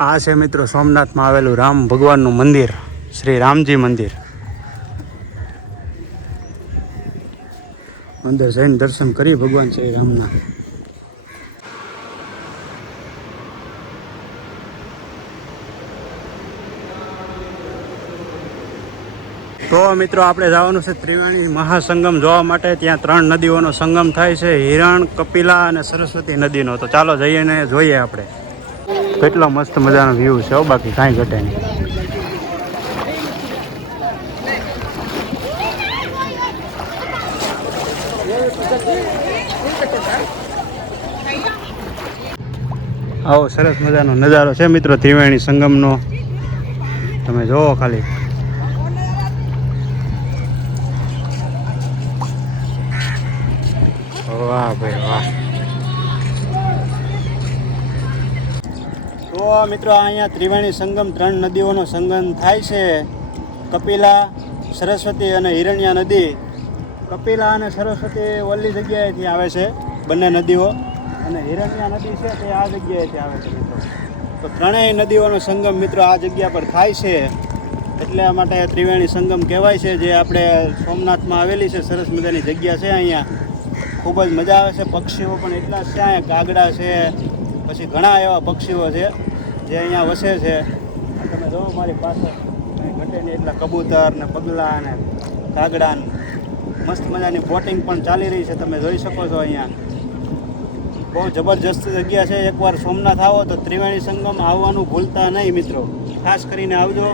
આ છે મિત્રો સોમનાથમાં આવેલું રામ ભગવાનનું મંદિર, શ્રી રામજી મંદિર. અંદર જઈને દર્શન કરી ભગવાન શ્રી રામના. તો મિત્રો આપણે જવાનું છે ત્રિવેણી મહાસંગમ જોવા માટે. ત્યાં ત્રણ નદીઓનો સંગમ થાય છે. હિરણ, કપિલા અને સરસ્વતી નદીનો. તો ચાલો જઈએ ને જોઈએ આપણે. કેટલો મસ્ત મજાનો વ્યૂ છે બાકી કાંઈ ઘટે નહીં. આવો સરસ મજાનો નજારો છે મિત્રો, ત્રિવેણી સંગમનો. તમે જોવો ખાલી. વાહ ભાઈ, વાહ. તો મિત્રો અહીંયા ત્રિવેણી સંગમ ત્રણ નદીઓનો સંગમ થાય છે. કપિલા, સરસ્વતી અને હિરણ્યા નદી. કપિલા અને સરસ્વતી ઓલી જગ્યાએથી આવે છે, બંને નદીઓ. અને હિરણ્યા નદી છે તે આ જગ્યાએથી આવે છે મિત્રો. તો ત્રણેય નદીઓનો સંગમ મિત્રો આ જગ્યા પર થાય છે. એટલે માટે ત્રિવેણી સંગમ કહેવાય છે, જે આપણે સોમનાથમાં આવેલી છે, સરસ મજાની જગ્યા છે અહીંયા. ખૂબ જ મજા આવે છે, પક્ષીઓ પણ એટલા છે, અહીંયા કાગડા છે, પછી ઘણા એવા પક્ષીઓ છે. જે અહીંયા વસે છે તમે જોવો મારી પાસે. ઘટે નહીં એટલા કબૂતર ને પગલા ને કાગડા મસ્ત મજાની બોટિંગ પણ ચાલી રહી છે, તમે જોઈ શકો છો અહીંયા. બહુ જબરજસ્ત જગ્યા છે. એકવાર સોમનાથ આવો તો ત્રિવેણી સંગમ આવવાનું ભૂલતા નહીં મિત્રો. ખાસ કરીને આવજો.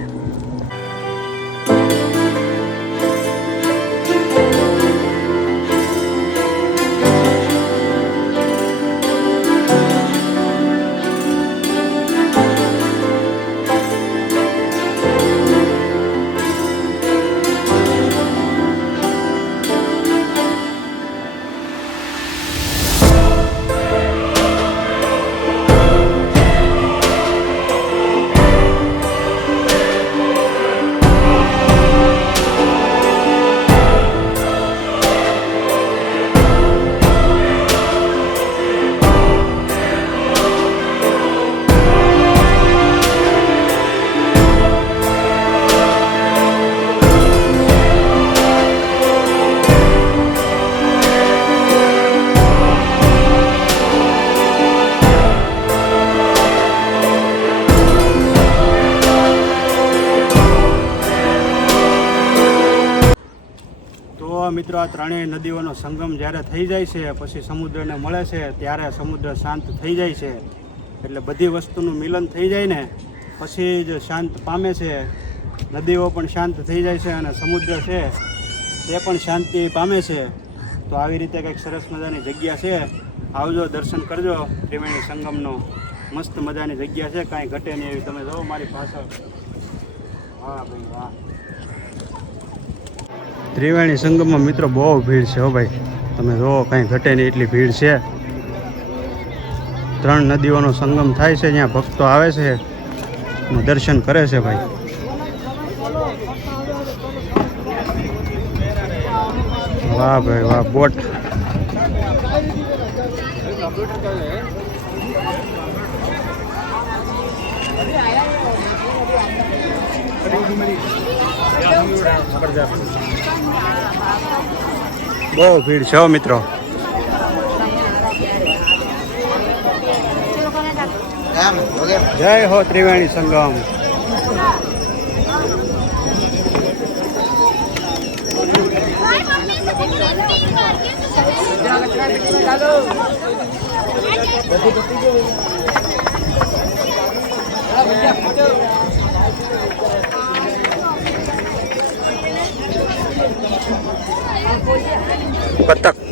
આ ત્રણેય નદીઓનો સંગમ જ્યારે થઈ જાય છે, પછી સમુદ્રને મળે છે, ત્યારે સમુદ્ર શાંત થઈ જાય છે. એટલે બધી વસ્તુનું મિલન થઈ જાય ને, પછી જ શાંત પામે છે. નદીઓ પણ શાંત થઈ જાય છે અને સમુદ્ર છે તે પણ શાંતિ પામે છે. તો આવી રીતે કંઈક સરસ મજાની જગ્યા છે. આવજો, દર્શન કરજો. ત્રિવેણી સંગમનો મસ્ત મજાની જગ્યા છે. કાંઈ ઘટે નહીં એવી. તમે જો મારી પાછળ. વાહ ભાઈ, વાહ. ત્રિવેણી સંગમમાં મિત્રો બહુ ભીડ છે હો ભાઈ. તમે જુઓ કાંઈ ઘટે નહીં એટલી ભીડ છે. ત્રણ નદીઓનો સંગમ થાય છે, જ્યાં ભક્તો આવે છે દર્શન કરે છે ભાઈ. વાહ ભાઈ વાહ, બોટ. બહુ ભીડ છે મિત્રો. જય હો ત્રિવેણી સંગમ. બતક વાહ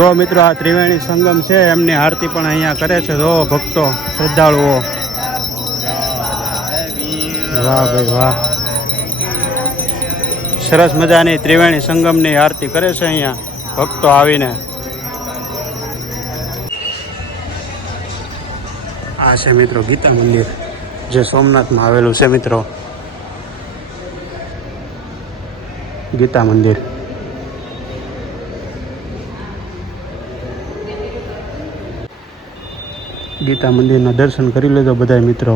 તો મિત્રો આ ત્રિવેણી સંગમ છે, એમની આરતી પણ અહીંયા કરે છે. જો ભક્તો, શ્રદ્ધાળુઓ. વાહ ભાઈ વાહ. સરસ મજાની ત્રિવેણી સંગમની આરતી કરે છે અહીંયા ભક્તો આવીને. આ છે મિત્રો ગીતા મંદિર, જે સોમનાથમાં આવેલું છે મિત્રો. ગીતા મંદિર. ગીતા મંદિરના દર્શન કરી લેજો બધા મિત્રો.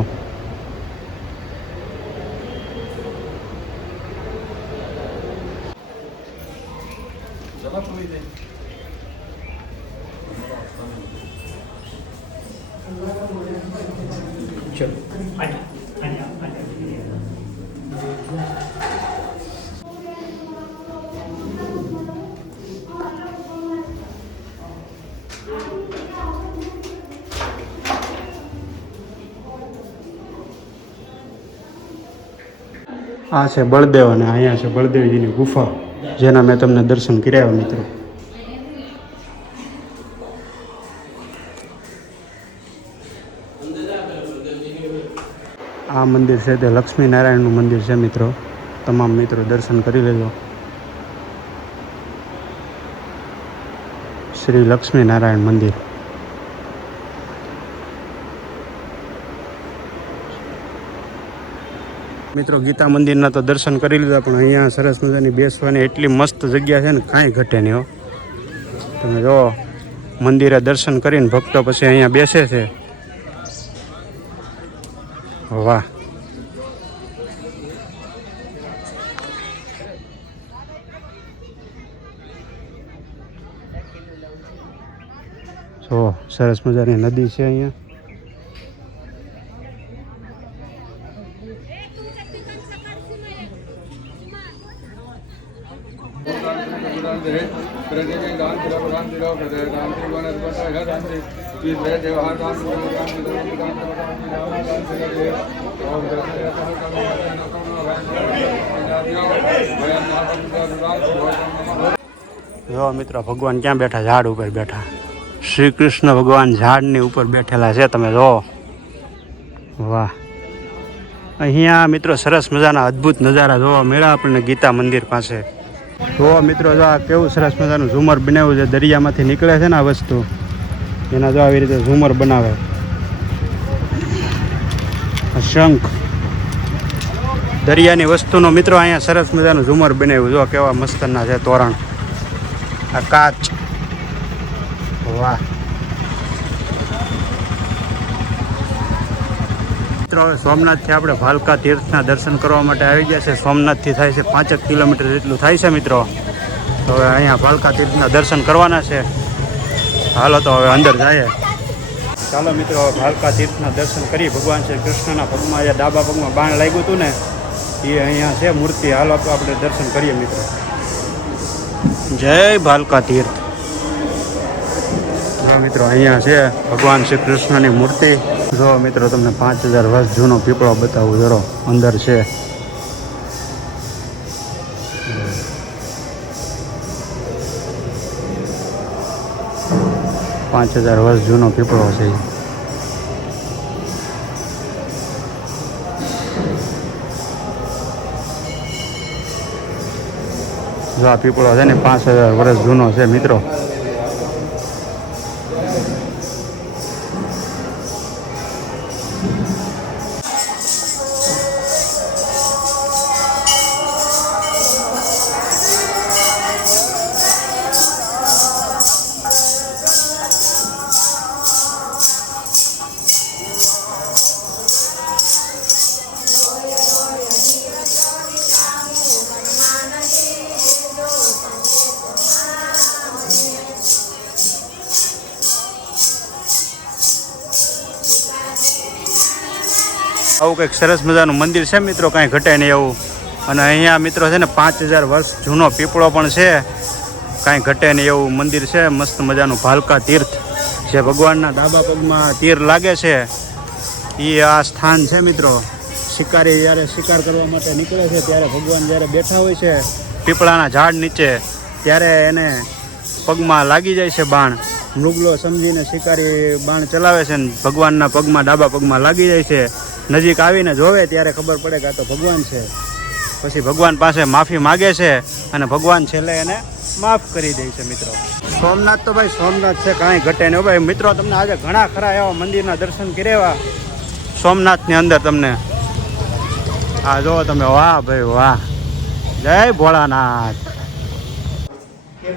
આ છે બળદેવ અને અહીંયા છે બળદેવજીની ગુફા, જેના મેં તમને દર્શન કર્યા મિત્રો. આ મંદિર છે તે લક્ષ્મીનારાયણનું મંદિર છે મિત્રો. તમામ મિત્રો દર્શન કરી લેજો. શ્રી લક્ષ્મીનારાયણ મંદિર. મિત્રો ગીતા મંદિરના તો દર્શન કરી લીધા, પણ અહીંયા સરસ મજાની બેસવાની એટલી મસ્ત જગ્યા છે ને, કાંઈ ઘટે નહીં હો. તમે જો, મંદિરે દર્શન કરીને ભક્તો પછી અહીંયા બેસે છે. વાહ. જો, સરસ મજાની નદી છે અહીંયા. જો મિત્રો, ભગવાન ક્યાં બેઠા? ઝાડ ઉપર બેઠા. શ્રી કૃષ્ણ ભગવાન ઝાડની ઉપર બેઠેલા છે, તમે જો. વાહ. અહીંયા મિત્રો સરસ મજાના અદ્ભુત નજારા જોવા મળ્યા આપણને ગીતા મંદિર પાસે. જોવો મિત્રો જો આ કેવું સરસ મજાનું ઝુમર બનાવ્યું છે, દરિયામાંથી નીકળે છે ને આ વસ્તુ, એના જો આવી રીતે ઝુમર બનાવે. શંખ. દરિયાની વસ્તુનો મિત્રો અહીંયા સરસ મજાનું ઝુમર બનાવ્યું, જો કેવા મસ્તના છે તોરણ. આ કાચ. વાહ. મિત્રો હવે સોમનાથથી આપણે ભાલકા તીર્થના દર્શન કરવા માટે આવી ગયા છે. સોમનાથથી થાય છે પાંચેક કિલોમીટર જેટલું થાય છે મિત્રો. તો હવે અહીંયા ભાલકા તીર્થના દર્શન કરવાના છે. હાલો તો હવે અંદર જાય ચાલો મિત્રો, ભાલકા તીર્થના દર્શન કરી ભગવાન શ્રી કૃષ્ણના પગમાં જે ડાબા પગમાં બાણ લાગ્યું હતું ને, એ અહીંયા છે મૂર્તિ. હાલો તો આપણે દર્શન કરીએ મિત્રો. જય ભાલકા તીર્થ. જો મિત્રો, અહીંયા છે ભગવાન શ્રી કૃષ્ણની મૂર્તિ. જો મિત્રો, તમને પાંચ હજાર વર્ષ જૂનો પીપળો બતાવું, જરો, અંદર છે. પાંચ હજાર વર્ષ જૂનો પીપળો છે. જો આ પીપળો છે ને પાંચ હજાર વર્ષ જૂનો છે, મિત્રો. આવું કંઈક સરસ મજાનું મંદિર છે મિત્રો, કાંઈ ઘટે નહીં એવું. અને અહીંયા મિત્રો છે ને પાંચ હજાર વર્ષ જૂનો પીપળો પણ છે. કાંઈ ઘટે નહીં એવું મંદિર છે. મસ્ત મજાનું ભાલકા તીર્થ, જે ભગવાનના ડાબા પગમાં તીર લાગે છે. એ આ સ્થાન છે મિત્રો. શિકારી જ્યારે શિકાર કરવા માટે નીકળે છે, ત્યારે ભગવાન જ્યારે બેઠા હોય છે પીપળાના ઝાડ નીચે, ત્યારે એને પગમાં લાગી જાય છે બાણ. મૃગલો સમજીને શિકારી બાણ ચલાવે છે ને ભગવાનના પગમાં, ડાબા પગમાં લાગી જાય છે. નજીક આવીને જોવે ત્યારે ખબર પડે કે આ તો ભગવાન છે. પછી ભગવાન પાસે માફી માગે છે અને ભગવાન છેલ્લે એને માફ કરી દે છે મિત્રો. સોમનાથ તો ભાઈ સોમનાથ છે, કાંઈ ઘટે નહીં ભાઈ. મિત્રો, તમને આજે ઘણા ખરા એવા મંદિરના દર્શન કર્યા. સોમનાથની અંદર તમને આ જો તમે, વાહ ભાઈ, વાહ. જય ભોળાનાથ.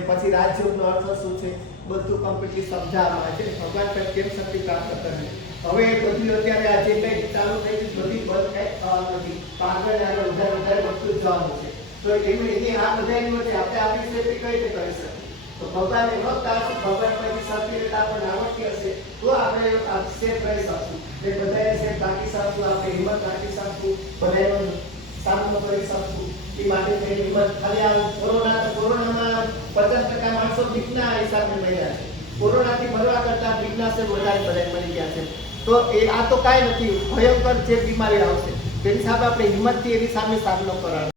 પછી રાજયોગનો અર્થ શું છે? બધું કમ્પ્લીટલી સમજાવવામાં આવે ભગવાન કેમ શક્તિ પ્રાપ્ત કરવી? હવે એ બધી અત્યારે આ જે કંઈ ચાલુ થઈ ગયું બધી બંધ કંઈ થવાનું નથી. પાછળ આગળ વધારે વધારે વધતું જ જવાનું છે. તો એવી એની આ બધાની વચ્ચે આપણે આપણી સેફટી કઈ રીતે કરી શકીએ? તો ભગવાન એનો તાર ભગવાન પરથી શક્તિ આપણને આવડતી હશે, તો આપણે આ સેફ કરી શકશું. એ બધાએ સેફ રાખી શકશું આપણે હિંમત રાખી શકશું, બધાનો સામનો કરી શકશું. એ માટે થઈને હિંમત ખાલી આ કોરોના તો કોરોનામાં પચાસ ટકા માણસો બીકના હિસાબે મર્યા છે. કોરોનાથી મરવા કરતા બીકના છે વધારે બધા મરી ગયા છે. તો એ આ તો કાંઈ નથી, ભયંકર જે બીમારી આવશે, તેની સામે આપણે હિંમતથી એની સામે સામનો કરવાનો.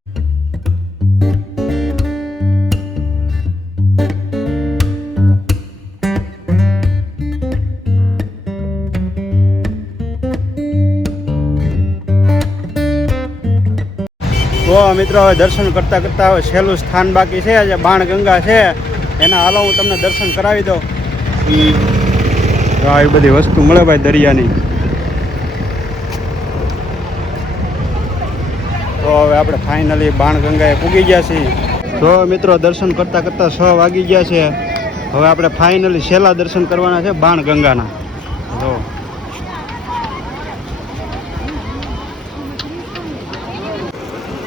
તો મિત્રો, હવે દર્શન કરતા કરતા હવે છેલ્લું સ્થાન બાકી છે જે બાણગંગા છે. એના હાલો હું તમને દર્શન કરાવી દઉં. તો આ બધી વસ્તુ મળે ભાઈ દરિયાની. તો હવે આપણે ફાઇનલી બાણગંગાએ પૂગી ગયા છીએ. તો મિત્રો, દર્શન કરતાં કરતાં છ વાગી ગયા છે. હવે આપણે ફાઇનલી છેલ્લા દર્શન કરવાના છે બાણગંગાના. તો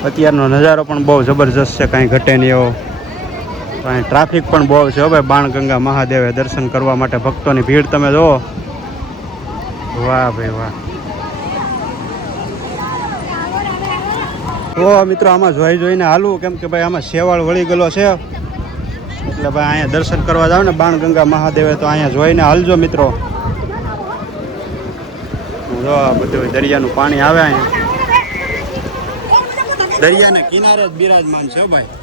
અત્યારનો નજારો પણ બહુ જબરજસ્ત છે, કાંઈ ઘટે નહીં એવો. કાંઈ ટ્રાફિક પણ બહુ છે ભાઈ. બાણગંગા મહાદેવે દર્શન કરવા માટે ભક્તોની ભીડ તમે જુઓ. વાહ ભાઈ વાહ. તો મિત્રો, આમાં જોઈ જોઈને હાલવું કેમ કે ભાઈ, આમાં શેવાળ વળી ગયેલો છે. એટલે ભાઈ, અહીંયા દર્શન કરવા જાવ ને બાણગંગા મહાદેવે તો અહીંયા જોઈને હાલજો મિત્રો. જો બધું દરિયાનું પાણી આવે અહીંયા. દરિયાના કિનારે જ બિરાજમાન છે ભાઈ.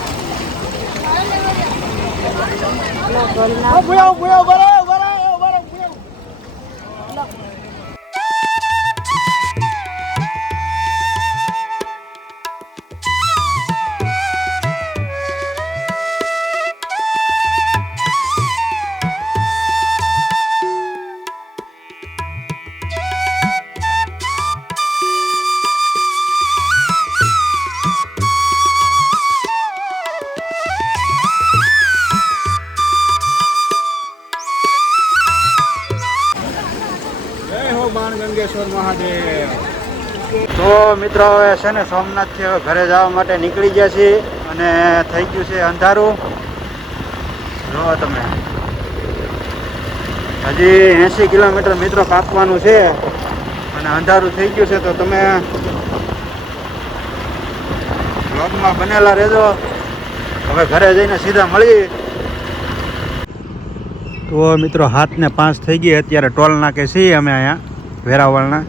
દર્શન કરી આવા કે બાણગંગેશ્વર મહાદેવ. તો મિત્રો, હવે છે ને સોમનાથથી ઘરે જવા માટે નીકળી ગયા છીએ અને થઈ ગયું છે અંધારું. જો તમે. હજી એંસી કિલોમીટર મિત્રો કાપવાનું છે અને અંધારું થઈ ગયું છે, તો તમે બ્લોગમાં બનેલા રહેજો. હવે ઘરે જઈને સીધા મળી. તો મિત્રો, હાથને પાંચ થઈ ગઈ, અત્યારે ટોલ નાખે છીએ અમે અહીંયા. વેરાવળના?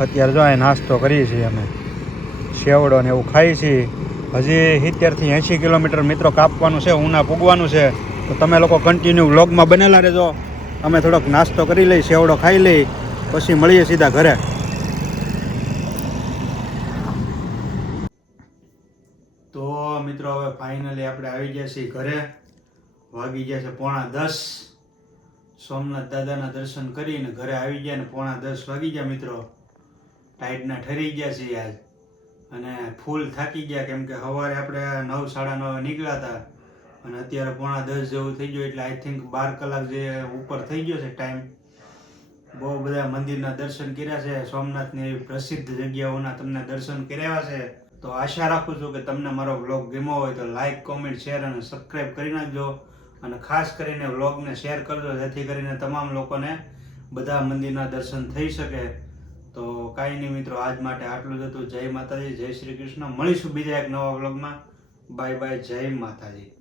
અત્યારે જો અહીં નાસ્તો કરીએ છીએ અમે. સેવડો ને એવું ખાઈએ છીએ. હજી સિત્તેરથી એંશી કિલોમીટર મિત્રો કાપવાનું છે, ઉના પૂગવાનું છે. તો તમે લોકો કન્ટિન્યુ વ્લોગમાં બનેલા રહેજો. અમે થોડોક નાસ્તો કરી લઈ સેવડો ખાઈ લઈ, પછી મળીએ સીધા ઘરે. તો મિત્રો હવે ફાઇનલી આપણે આવી ગયા છીએ ઘરે. વાગી ગયા છે પોણા દસ. સોમનાથ દાદાના દર્શન કરીને ઘરે આવી ગયા ને પોણા દસ વાગી ગયા મિત્રો. ટાઈટના ઠરી ગયા છીએ આજ. અને ફૂલ થાકી ગયા કેમ કે સવારે આપણે નવ સાડા નવે નીકળ્યા હતા. અને અત્યારે પોણા દસ જેવું થઈ ગયું એટલે આઈ થિંક બાર કલાક જે ઉપર થઈ ગયો છે ટાઈમ બહુ બધા મંદિરના દર્શન કર્યા છે. સોમનાથની પ્રસિદ્ધ જગ્યાઓના તમને દર્શન કર્યા છે. તો આશા રાખું છું કે તમને મારો વ્લોગ ગમ્યો હોય તો લાઇક કોમેન્ટ શેર અને સબસ્ક્રાઈબ કરી નાખજો. અને ખાસ કરીને વ્લોગને શેર કરજો, જેથી કરીને તમામ લોકોને બધા મંદિરના દર્શન થઈ શકે. તો કાંઈ નહીં મિત્રો, આજ માટે આટલું જ હતું. જય માતાજી, જય શ્રી કૃષ્ણ. મળીશું બીજા એક નવા વ્લોગમાં. બાય બાય, જય માતાજી.